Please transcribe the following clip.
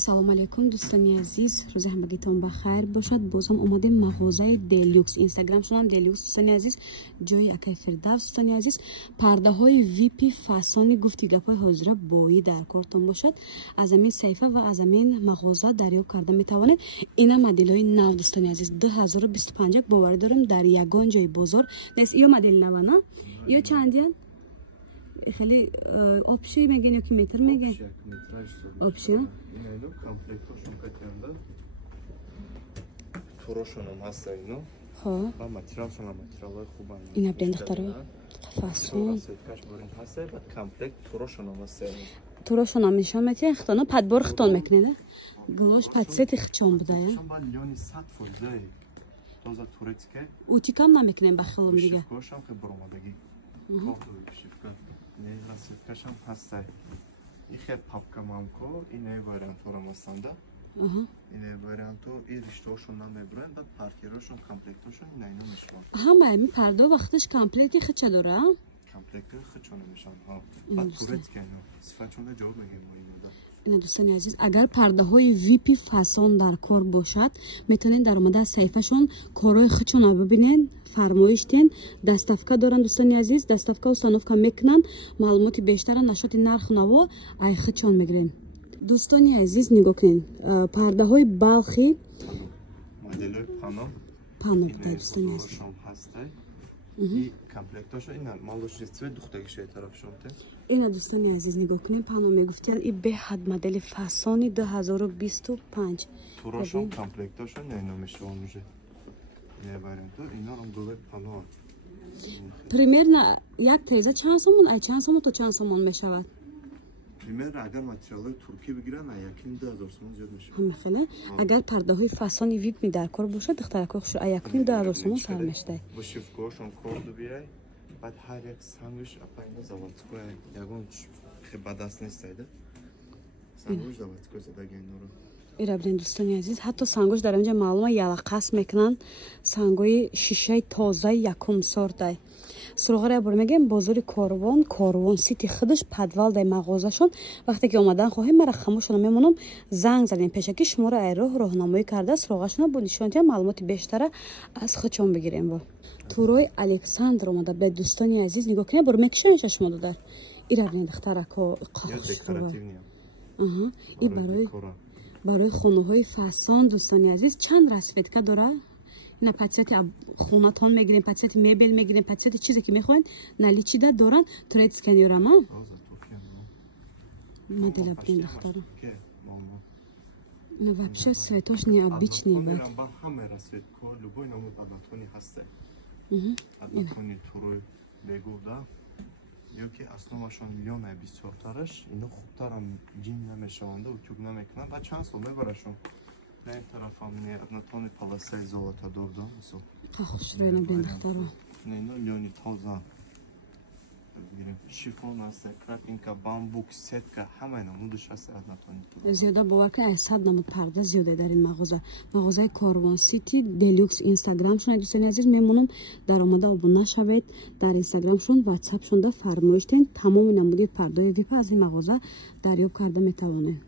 Ассалому алейкум дӯстони азиз, рӯзи ҳамагитон бахайр бошад. Боз ҳам омадем мағозаи Делюкс. Инстаграм шунам Делюкс дӯстони азиз, ҷои Акай Фирдавс дӯстони азиз. Пардаҳои випи фасони гуфти гапҳои ҳозира боӣ дар кортон бошад. Аз амин саҳифа ва аз амин мағоза дарёб карда метавонед. Ина моделҳои нав дӯстони азиз 2025 боварӣ дорам дар ягон ҷои бозор нест. Ё модели нава на? Ё чандиян? Хеле общий меген ё ки метр меген? Общий. Комплектошон катянда. Турошонам ҳаста ино. Хо. Ва материалшон материалои хубанд. Ина брендахтаро фасон. Сеткаш борин ҳаста, ва комплект турошонам ҳаста. Турошонам нишон метия хтона падбор хтон мекнеда. Глош падсети хчон будая. Шон ба лёни 100%. Тоза турецке. Утикам намекнем ба хилом дига. Шифкошам ки боромадаги. Кортови шифка. Не сеткашам ҳаста. Ихе папка мамко ине вариантора масанда. Ине варианту и риштошон намебранд, бад партирошон комплектошон ина ино мешаванд. Ҳама ми пардо вақташ комплекти хича дора? Комплекти хичона мешаванд. Ҳа. Ба турецке ино. Сифачона ҷавоб мегем мо ино да. Ина дӯстони азиз, агар пардаҳои випи фасон дар кор бошад, метавонед дар омада саҳифашон корои хичона бибинед. Фармоиш ден, доставка доранд дӯстони азиз, доставка установка мекунанд, маълумоти бештара нашоти нарх наво ай хичон мегирем. Дӯстони азиз нигоҳ кунед, пардаҳои балхи моделҳои пано. Пано буда дӯстони азиз. Шон ҳастай. И комплектошон ина малоши цвет духтагиши тарафшон те. Ина дӯстони азиз нигоҳ кунед, пано мегуфтиян и беҳад модели фасони 2025. Турошон комплектошон ино мешаванд уже. Не варианту ино ангуле пано. Примерно як теза чанд сомон, ай чанд сомон то чанд сомон мешавад? Примерно агар материалои турки бигиран, якин 2000 сомон зиёд мешавад. Ҳамихеле. Агар пардаҳои фасони вип ми дар кор бошад, духтаракои хушро якин 2000 сомон сар мешавад. Бо шифкошон корду бияй, баъд ҳар як сандвич апайна заводское ягон хебадаст нестайда. Сандвич заводское задаган норо. Ира бинед дӯстони азиз, ҳатто сангош дар инҷа маълума ялақас мекунанд. Сангои шишаи тозаи якум сортай. Суроғаре бор мегем бозори Корвон сити худаш подвал дай мағозашон. Вақте ки омадан хоҳем мара хамошона мемонам, занг задем пешаки шуморо ай роҳномоӣ карда суроғашона бо нишонтия маълумоти бештара аз хичон бигирем бо. Турои Александр омада бе дӯстони азиз нигоҳ кунед бор мекишонша шумо додар. Ира бинед духтарако декоративния. И барои хонаҳои фасон дӯстони азиз чанд расветка дора? Ина патсети хонатон мегирем, патсети мебел мегирем, патсети чизе ки мехоҳед наличида доранд. Турецкан ёрама? Модела бин духтара. Ина вообще светош необычный бад. Ҳама расветко любой номи баднатони ҳаста. Баднатони турои бегуда. Ёки основашон лёнай бисёртараш, ино хубтарам ҷин намешаванда, утюг намекунанд. Ба чанд сол мебарашон. На ин тарафам не однотони полосаи золотадор дом мисол. Хушрена бендахтара. Не ино лёни тоза. Шифон аст, крапинка, бамбук, сетка, ҳама ино мудуш аст однотони. Зиёда бовар кунед, 100 намуд парда зиёда дар ин мағоза. Мағозаи Корвон Сити Делюкс Инстаграм шон дӯстони азиз мемонам дар омада обуна шавед. Дар Инстаграм шон, WhatsApp шон да фармоиш ден тамоми намуди пардаи вип аз ин мағоза дарёб карда метавонед.